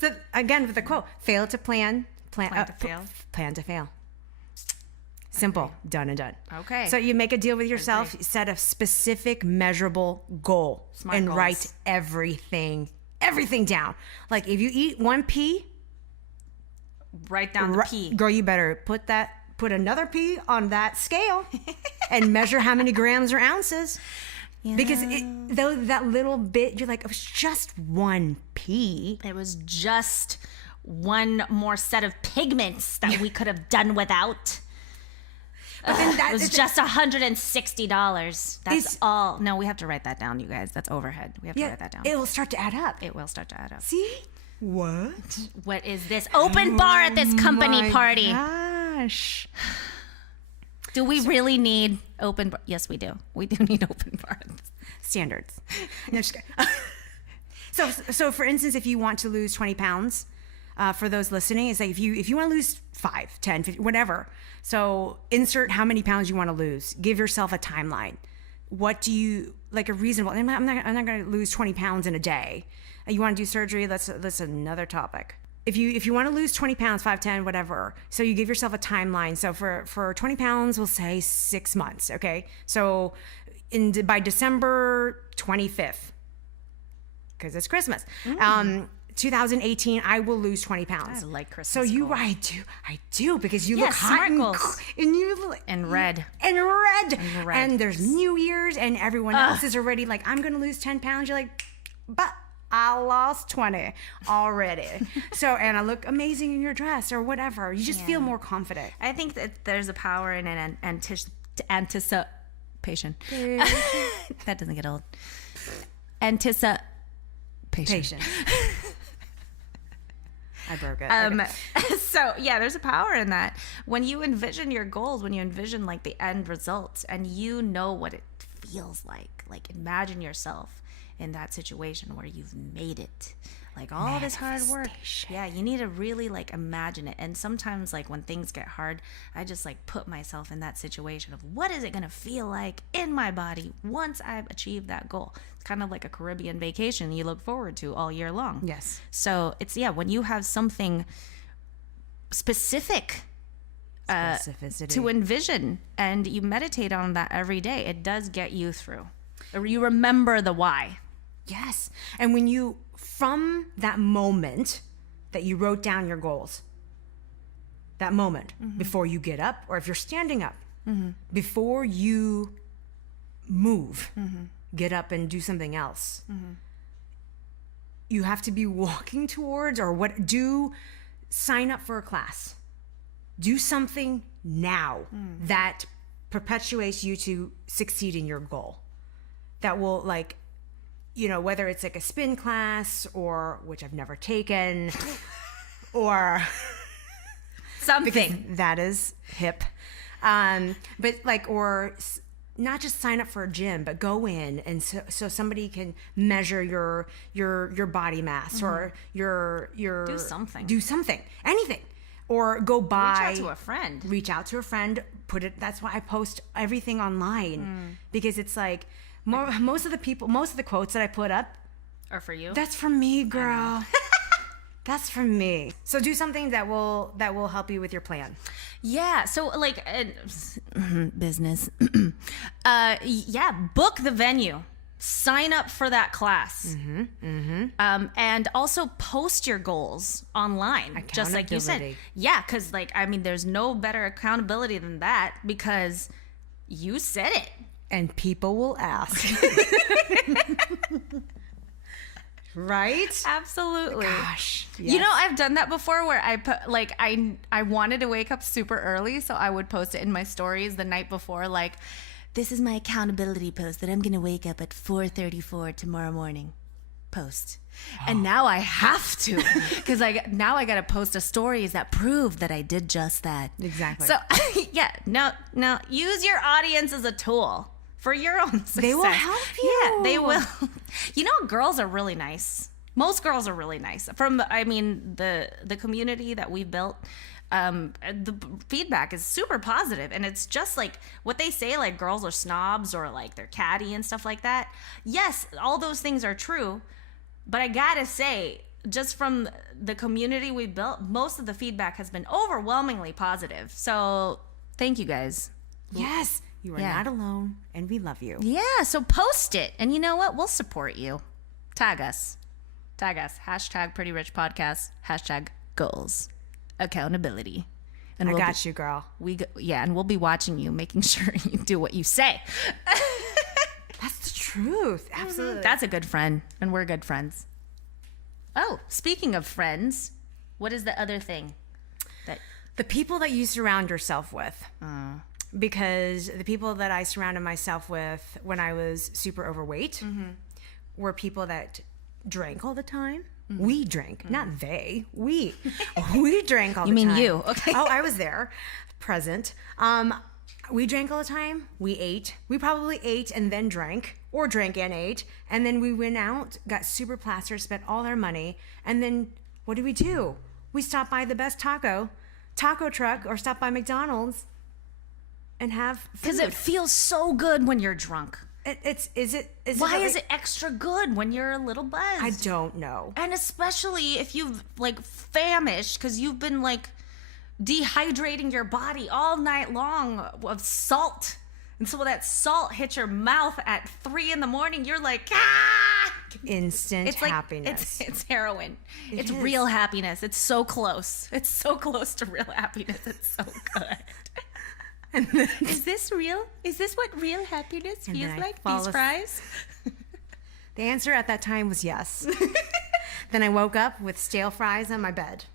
So again with the quote, fail to plan to fail. Plan to fail. Simple, done and done. Okay. So you make a deal with yourself, set a specific, measurable goal, Smart and goals. write everything down. Like if you eat 1 pea, Write down the P. girl, you better put another pea on that scale and measure how many grams or ounces. Because that little bit, you're like, it was just 1 pea. It was just one more set of pigments that we could have done without. It was just $160. That's all. No, we have to write that down, you guys. That's overhead. We have to write that down. It will start to add up. It will start to add up. See? What? What is this? Open bar at this company My party. Gosh. Do we really need open bar? Yes, we do. We do need open bars. Standards. No, just kidding. So for instance, if you want to lose 20 pounds, for those listening, it's like if you want to lose 5, 10, 50, whatever. So insert how many pounds you want to lose. Give yourself a timeline. What do you like a reasonable? I'm not going to lose 20 pounds in a day. You want to do surgery? That's another topic. If you want to lose 20 pounds, 5, 10, whatever. So you give yourself a timeline. So for 20 pounds, we'll say 6 months. Okay. So by December 25th, because it's Christmas. 2018, I will lose 20 pounds. I like Christmas So you, goals. I do, because you Yeah, look hot smart and, goals. and you look And red. and there's New Year's, and everyone else is already like, I'm gonna lose 10 pounds. You're like, but I lost 20 already. So, and I look amazing in your dress or whatever. You just feel more confident. I think that there's a power in an anticipation. That doesn't get old. Anticipation. Patient. I broke it. Okay. So yeah, there's a power in that. When you envision your goals, when you envision like the end result, and you know what it feels like imagine yourself in that situation where you've made it. Like all this hard work. Yeah, you need to really like imagine it. And sometimes like when things get hard, I just like put myself in that situation of what is it going to feel like in my body once I've achieved that goal. It's kind of like a Caribbean vacation you look forward to all year long. Yes. So it's, when you have something specific Specificity. to envision and you meditate on that every day, it does get you through. Or you remember the why. Yes. And when you, from that moment that you wrote down your goals, that moment before you get up, or if you're standing up, before you move, get up and do something else, you have to be walking towards, or sign up for a class. Do something now that perpetuates you to succeed in your goal. That will whether it's like a spin class or, which I've never taken, or Something. that is hip. But not just sign up for a gym, but go in and so somebody can measure your body mass or your Do something. Anything. Or go buy. Reach out to a friend. That's why I post everything online, because it's like, most of the quotes that I put up Or for you. that's from me, girl. That's from me. So do something that will help you with your plan. Yeah. So Business. book the venue. sign up for that class. And also post your goals online, just like you said. Accountability. Yeah, because like, I mean, there's no better accountability than that, because you said it. And people will ask. Right? Absolutely. Gosh. You know, I've done that before where I put like I wanted to wake up super early, so I would post it in my stories the night before, like, this is my accountability post that I'm gonna wake up at 4:34 tomorrow morning. Post. And now I have to, because now I gotta post a stories that prove that I did just that. Exactly. So yeah, no, use your audience as a tool for your own success. They will help you. Yeah, they will. You know, girls are really nice. Most girls are really nice. From the community that we've built, the feedback is super positive, and it's just like what they say, like girls are snobs or like they're catty and stuff like that. Yes, all those things are true, but I gotta say, just from the community we built, most of the feedback has been overwhelmingly positive. So thank you guys. Yes. You are Yeah. not alone, and we love you. Yeah, so post it. And you know what? We'll support you. Tag us. Hashtag Pretty Rich Podcast. Hashtag goals. Accountability. And I got you, girl. And we'll be watching you, making sure you do what you say. That's the truth. Absolutely. That's a good friend, and we're good friends. Oh, speaking of friends, what is the other thing that... The people that you surround yourself with. Because the people that I surrounded myself with when I was super overweight were people that drank all the time. We drank, not they. We drank all the time. You mean you? Okay. Oh, I was there, present. We drank all the time. We ate. We probably ate and then drank, or drank and ate. And then we went out, got super plastered, spent all our money. And then what do? We stopped by the best taco truck, or stopped by McDonald's and have food. Because it feels so good when you're drunk. Why Is it extra good when you're a little buzzed? I don't know. And especially if you've like famished because you've been like dehydrating your body all night long of salt. And so when that salt hits your mouth at 3 a.m, you're like, ah! Instant It's like happiness. It's heroin. It's is. real happiness. It's so close. It's so close to real happiness. It's so good. Is this real? Is this what real happiness And feels then I like? fall These as- fries? The answer at that time was yes. Then I woke up with stale fries on my bed.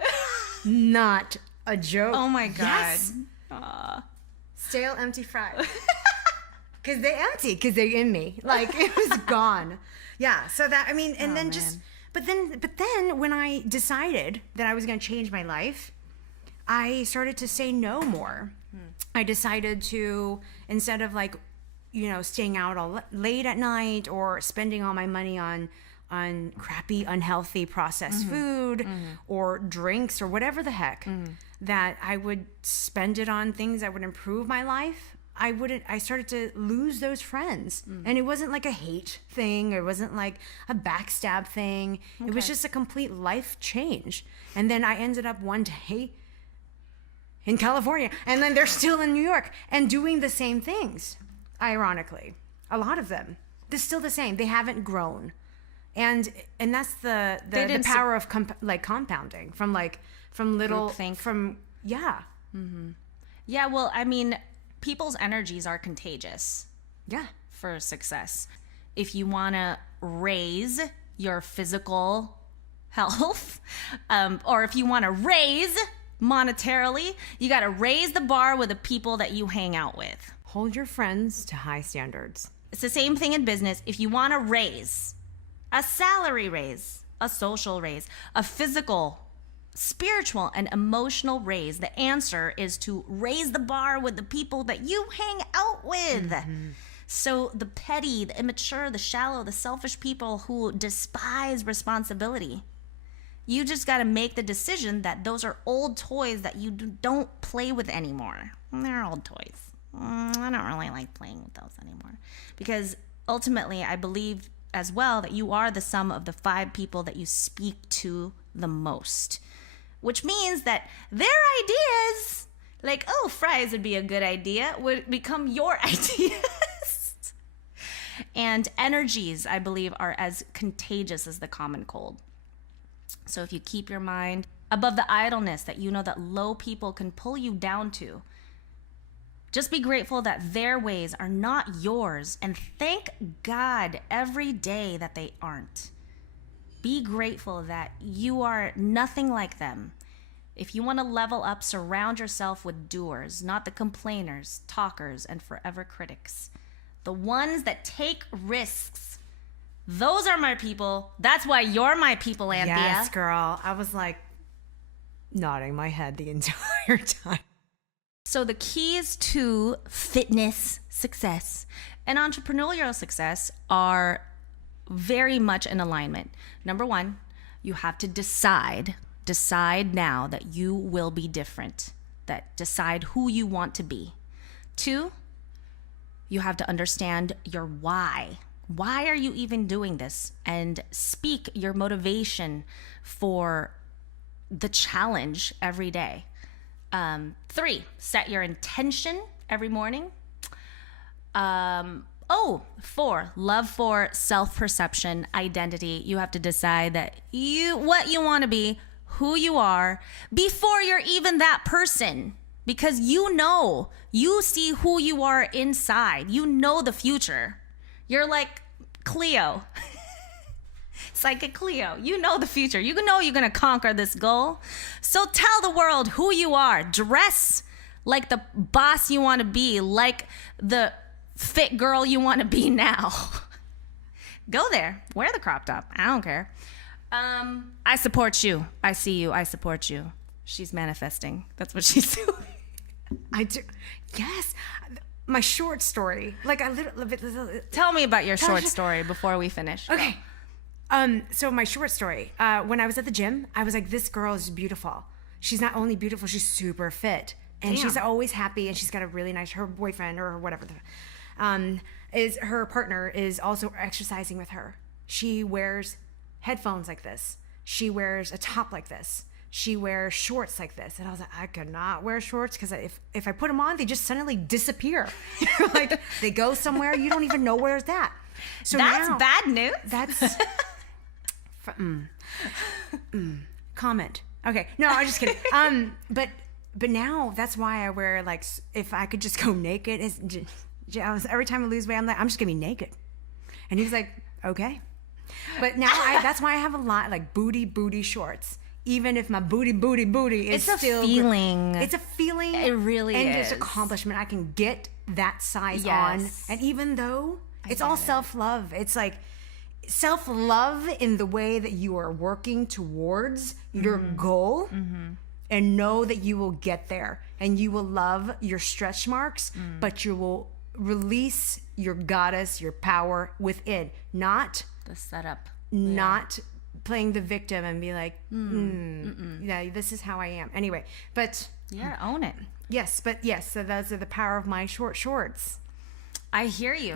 Not a joke. Oh my God. Yes. Stale, empty fries. Because they're empty, because they're in me. Like, it was gone. Yeah, so that, I mean, and then just, but then when I decided that I was going to change my life, I started to say no more. I decided to, instead of like, staying out all late at night or spending all my money on crappy, unhealthy processed food or drinks or whatever the heck, that I would spend it on things that would improve my life. I started to lose those friends. And it wasn't like a hate thing. It wasn't like a backstab thing. Okay. It was just a complete life change. And then I ended up one day in California, and then they're still in New York and doing the same things. Ironically, a lot of them, they're still the same. They haven't grown, and that's the power of compounding from little Groupthink. from yeah. Yeah, well, I mean, people's energies are contagious Yeah. for success. If you want to raise your physical health, or if you want to raise monetarily, you got to raise the bar with the people that you hang out with. Hold your friends to high standards. It's the same thing in business. If you want to raise a salary raise, a social raise, a physical, spiritual, and emotional raise, the answer is to raise the bar with the people that you hang out with. So the petty, the immature, the shallow, the selfish people who despise responsibility, you just got to make the decision that those are old toys that you don't play with anymore. They're old toys. I don't really like playing with those anymore. Because ultimately, I believe as well that you are the sum of the 5 people that you speak to the most. Which means that their ideas, like, oh, fries would be a good idea, would become your ideas. And energies, I believe, are as contagious as the common cold. So if you keep your mind above the idleness that you know that low people can pull you down to, just be grateful that their ways are not yours, and thank God every day that they aren't. Be grateful that you are nothing like them. If you want to level up, surround yourself with doers, not the complainers, talkers, and forever critics. The ones that take risks. Those are my people. That's why you're my people, Anthea. Yes, girl. I was like nodding my head the entire time. So the keys to fitness success and entrepreneurial success are very much in alignment. Number one, you have to decide now that you will be different, that decide who you want to be. Two, you have to understand your why. Why are you even doing this? And speak your motivation for the challenge every day. 3, set your intention every morning. 4, love for self-perception, identity. You have to decide that what you want to be, who you are, before you're even that person. Because you see who you are inside. You know the future. You're like Cleo. Psychic Cleo. You know the future. You know you're going to conquer this goal. So tell the world who you are. Dress like the boss you want to be, like the fit girl you want to be now. Go there. Wear the crop top. I don't care. I support you. I see you. I support you. She's manifesting. That's what she's doing. I do. Yes. My short story. Like I literally. Tell me about your short story before we finish. Okay. So my short story, when I was at the gym, I was like, this girl is beautiful. She's not only beautiful, she's super fit. And she's always happy, and she's got a really nice, her boyfriend or whatever, is her partner is also exercising with her. She wears headphones like this. She wears a top like this. She wears shorts like this. And I was like, I could not wear shorts because if I put them on, they just suddenly disappear. Like they go somewhere, you don't even know where's that. So that's now, bad news. That's... comment. Okay. No, I'm just kidding. But now that's why I wear, like, if I could just go naked, every time I lose weight, I'm like, I'm just gonna be naked. And he's like, okay. But now that's why I have a lot like booty shorts. Even if my booty is still feeling. It's a feeling. It really and is. And it's accomplishment. I can get that size on. And even though it's all self-love, it's like self-love in the way that you are working towards your goal, and know that you will get there, and you will love your stretch marks, but you will release your goddess, your power within, not the setup, not playing the victim and be like, yeah, this is how I am. Anyway, but own it. Yes, but yes, so those are the power of my short shorts. I hear you.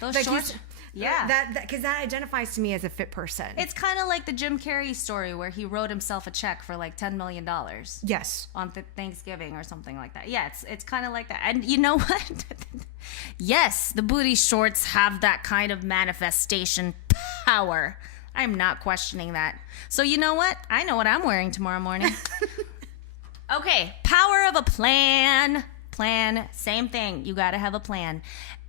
Those like shorts. Yeah. Because that identifies to me as a fit person. It's kind of like the Jim Carrey story where he wrote himself a check for like $10 million. Yes. On Thanksgiving or something like that. Yeah, it's kind of like that. And you know what? Yes, the booty shorts have that kind of manifestation power. I'm not questioning that. So you know what? I know what I'm wearing tomorrow morning. Okay, power of a plan. Plan, same thing. You got to have a plan.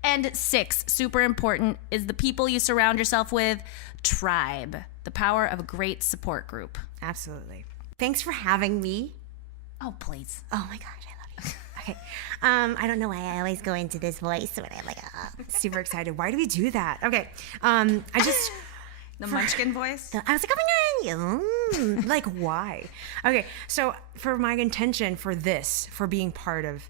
And 6, super important, is the people you surround yourself with. Tribe, the power of a great support group. Absolutely. Thanks for having me. Oh, please. Oh my gosh, I love you. Okay. I don't know why I always go into this voice when I'm like, super excited. Why do we do that? Okay. The Munchkin voice? I was like, oh my God. Like, why? Okay. So for my intention for being part of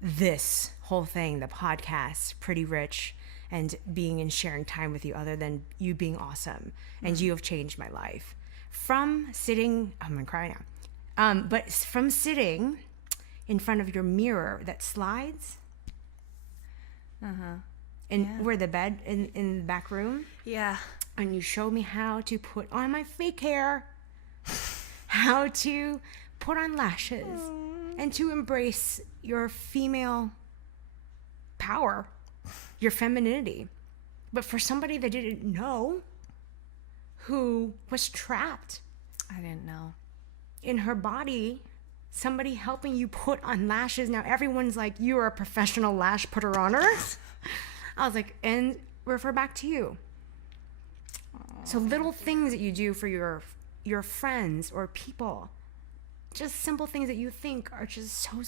this whole thing, the podcast, Pretty Rich, and being and sharing time with you, other than you being awesome, and you have changed my life. From sitting, I'm gonna cry now, but from sitting in front of your mirror that slides, where the bed in the back room, and you show me how to put on my fake hair, how to put on lashes, and to embrace your female power your femininity. But for somebody that didn't know, who was trapped I didn't know. in her body, somebody helping you put on lashes. Now everyone's like, you're a professional lash putter on earth. I was like, and refer back to you. So little things that you do for your friends or people, just simple things that you think are just so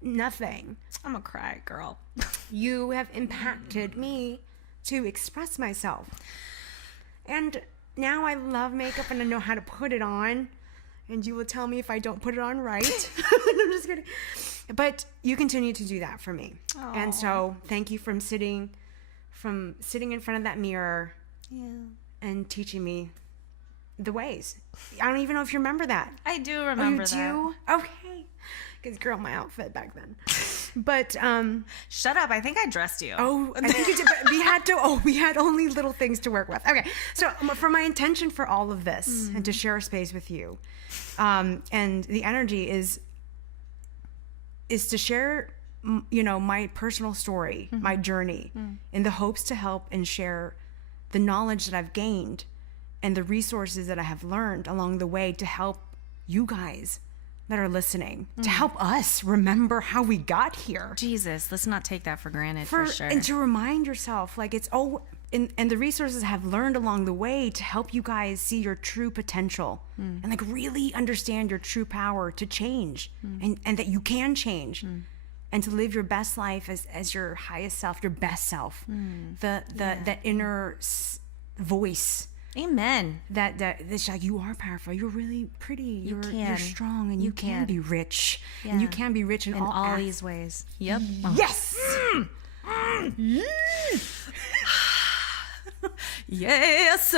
nothing. I'm a cry girl. You have impacted me to express myself. And now I love makeup and I know how to put it on. And you will tell me if I don't put it on right. I'm just kidding. But you continue to do that for me. Aww. And so thank you from sitting in front of that mirror and teaching me the ways. I don't even know if you remember that. I do remember that. You do? Okay. Because girl, my outfit back then. But shut up! I think I dressed you. Oh, I think you did. But we had only little things to work with. Okay, so for my intention for all of this and to share a space with you, and the energy is to share, my personal story, my journey, in the hopes to help and share the knowledge that I've gained and the resources that I have learned along the way to help you guys that are listening, to help us remember how we got here. Jesus, let's not take that for granted, for sure. And to remind yourself, like and the resources I have learned along the way to help you guys see your true potential and like really understand your true power to change and that you can change and to live your best life as your highest self, your best self, that inner voice. Amen. That's like, you are powerful. You're really pretty. You're strong, and you can be rich. Yeah. And you can be rich in all these ways. Yep. Yes. Yes.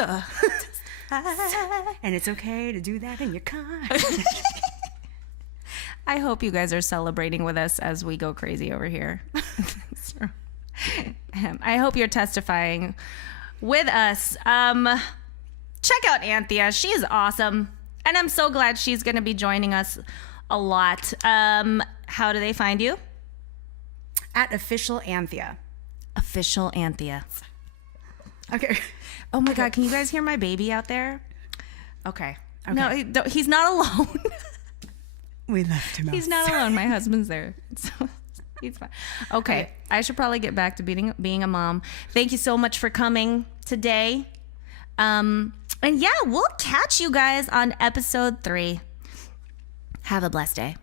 And it's okay to do that in your car. I hope you guys are celebrating with us as we go crazy over here. I hope you're testifying with us. Check out Anthea. She is awesome. And I'm so glad she's going to be joining us a lot. How do they find you? At Official Anthea. Official Anthea. Okay. Oh my God. Can you guys hear my baby out there? Okay. No, he's not alone. We left him out. He's not alone. My husband's there. So he's fine. Okay. I should probably get back to being a mom. Thank you so much for coming today. And yeah, we'll catch you guys on episode 3. Have a blessed day.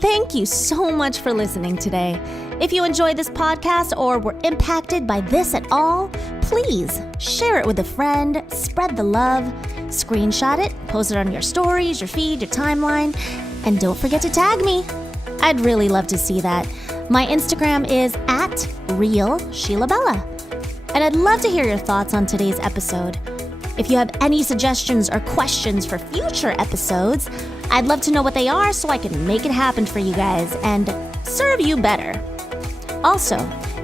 Thank you so much for listening today. If you enjoyed this podcast or were impacted by this at all, please share it with a friend, spread the love, screenshot it, post it on your stories, your feed, your timeline, and don't forget to tag me. I'd really love to see that. My Instagram is @RealSheilaBella. And I'd love to hear your thoughts on today's episode. If you have any suggestions or questions for future episodes, I'd love to know what they are so I can make it happen for you guys and serve you better. Also,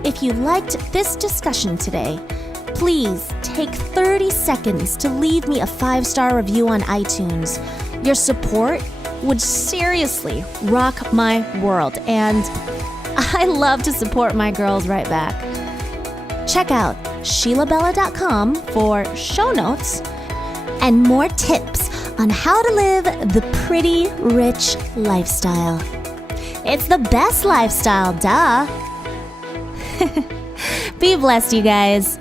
if you liked this discussion today, please take 30 seconds to leave me a 5-star review on iTunes. Your support would seriously rock my world, and I love to support my girls right back. Check out SheilaBella.com for show notes and more tips on how to live the pretty rich lifestyle. It's the best lifestyle, duh. Be blessed, you guys.